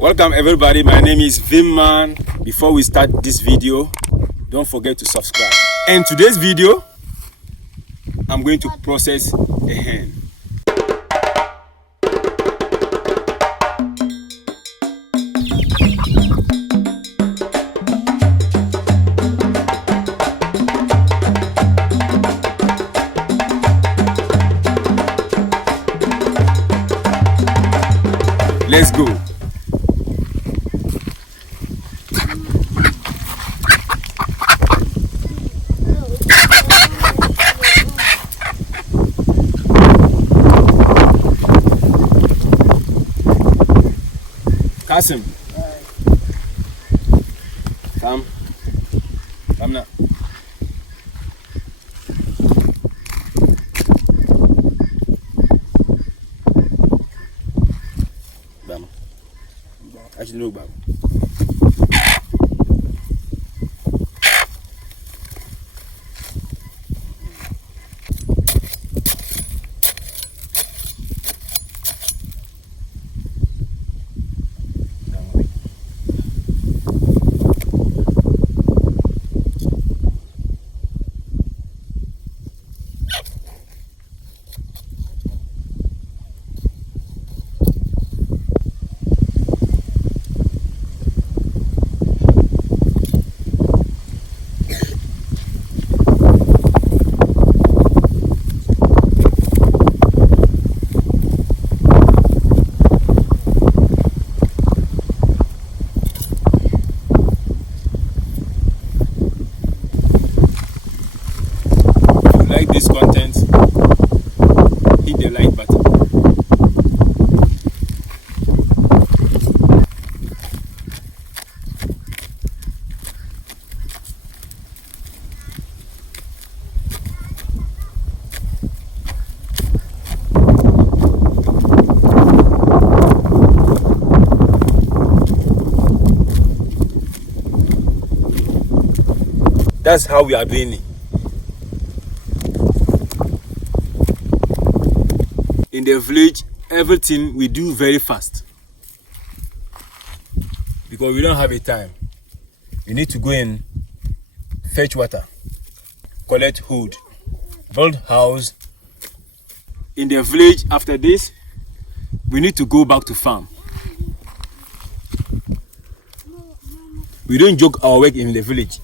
Welcome everybody, my name is Vimman. Before we start this video, don't forget to subscribe. In today's video, I'm going to process a hen. Let's go. Kasim, come now. Bam. Actually, no, bam. Like this content, hit the like button. That's how we are doing it. In the village, everything we do very fast because we don't have a time. We need to go and fetch water, collect wood, build house. In the village, after this, we need to go back to farm. We don't joke our work in the village.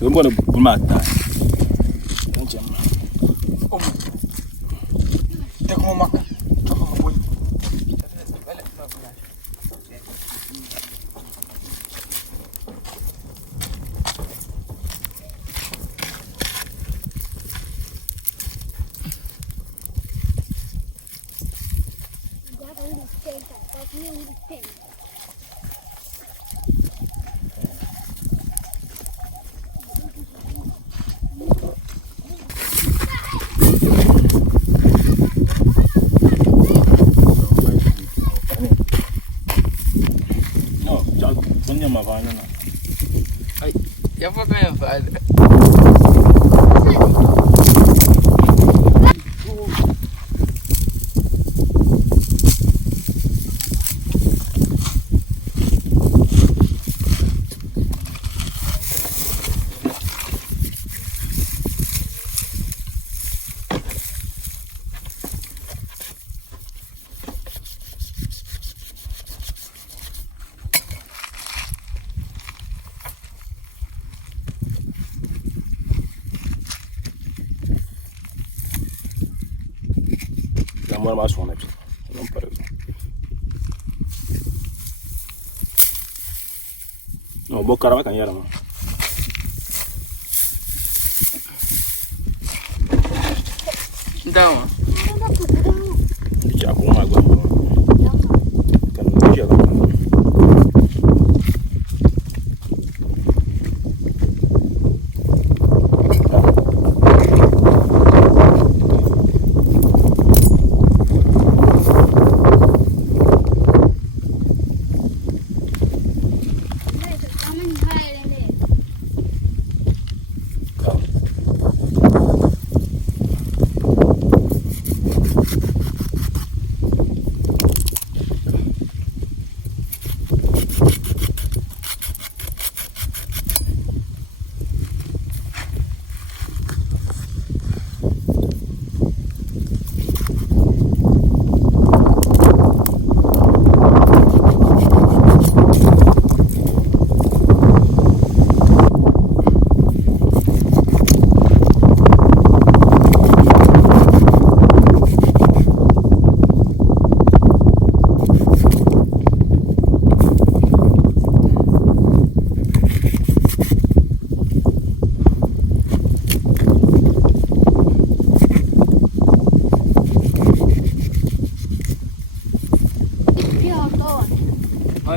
So I'm going to put my time. Ya fue con el more mas one up. Non pare. No, bo karama kan yara ma. Então, Já com água. Kan dia ba.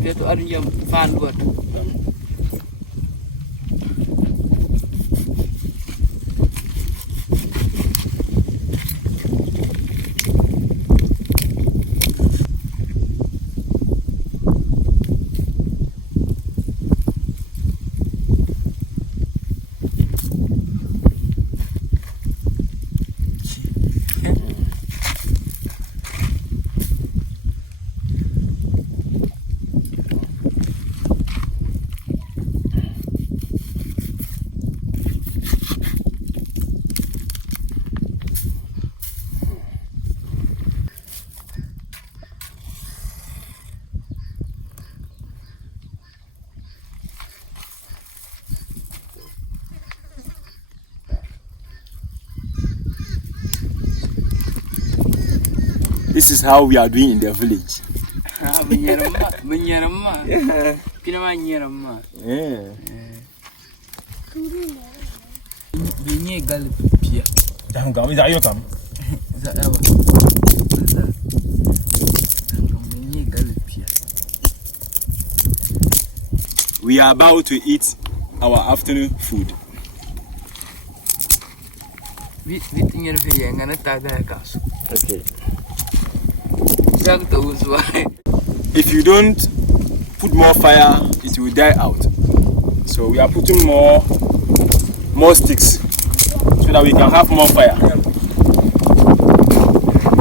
dia tu ada yang fan buat. This is how we are doing in the village. Menyerama. Kenapa menyerama? Binye galipia. Jangan kamu izah ayo kamu. Zaaba. Binye galipia. We are about to eat our afternoon food. Bit nyerfi ngana tada kasu. Okay. If you don't put more fire, it will die out. So we are putting more sticks so that we can have more fire.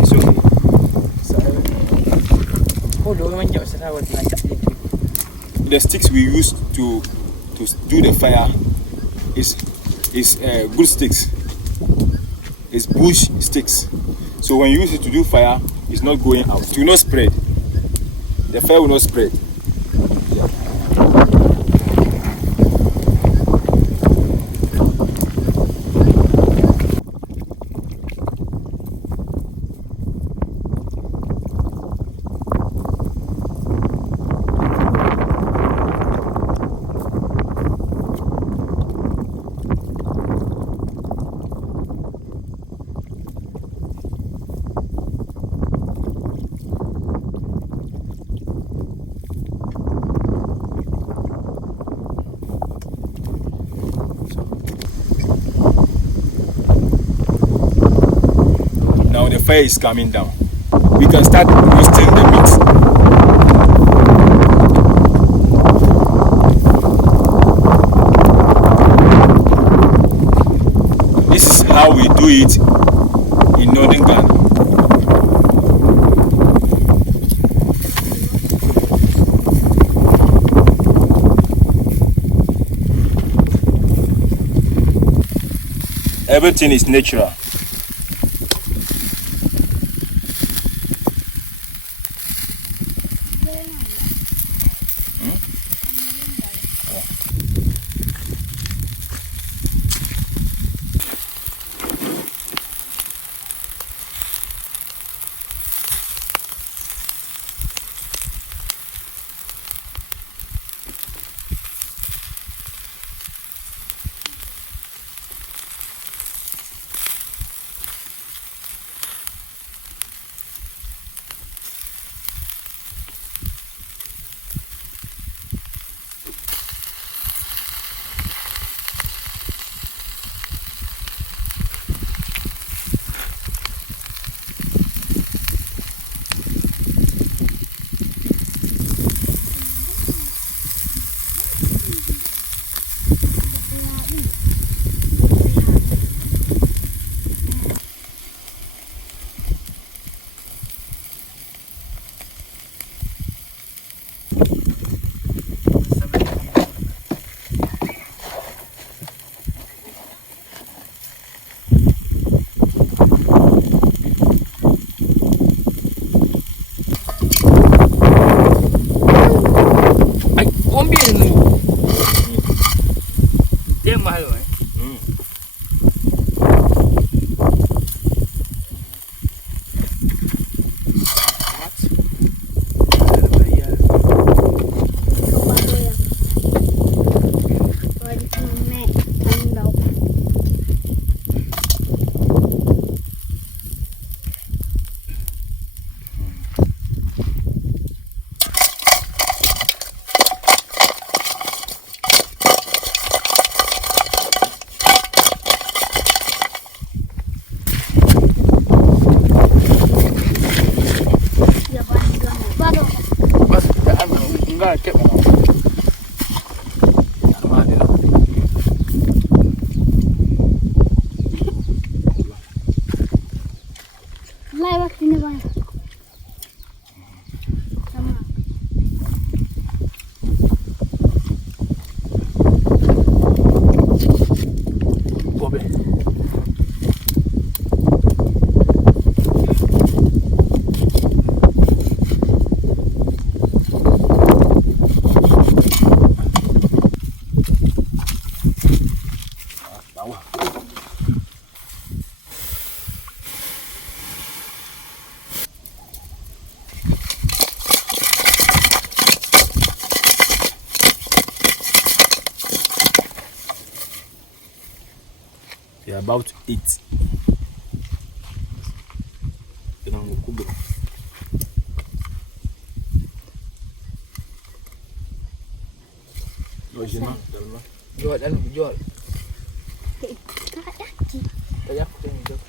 It's okay. The sticks we use to do the fire is good sticks. It's bush sticks. So when you use it to do fire, it's not going out. It will not spread. The fire will not spread. Now the fire is coming down. We can start roasting the meat. This is how we do it in northern Ghana. Everything is natural. mahal eh. Enggak, cek mau. Sama dia. Lewat sini bang. Sama. Bobe. They are about to eat. Jual dan jual. Kakak kaki. Tadi aku tengok.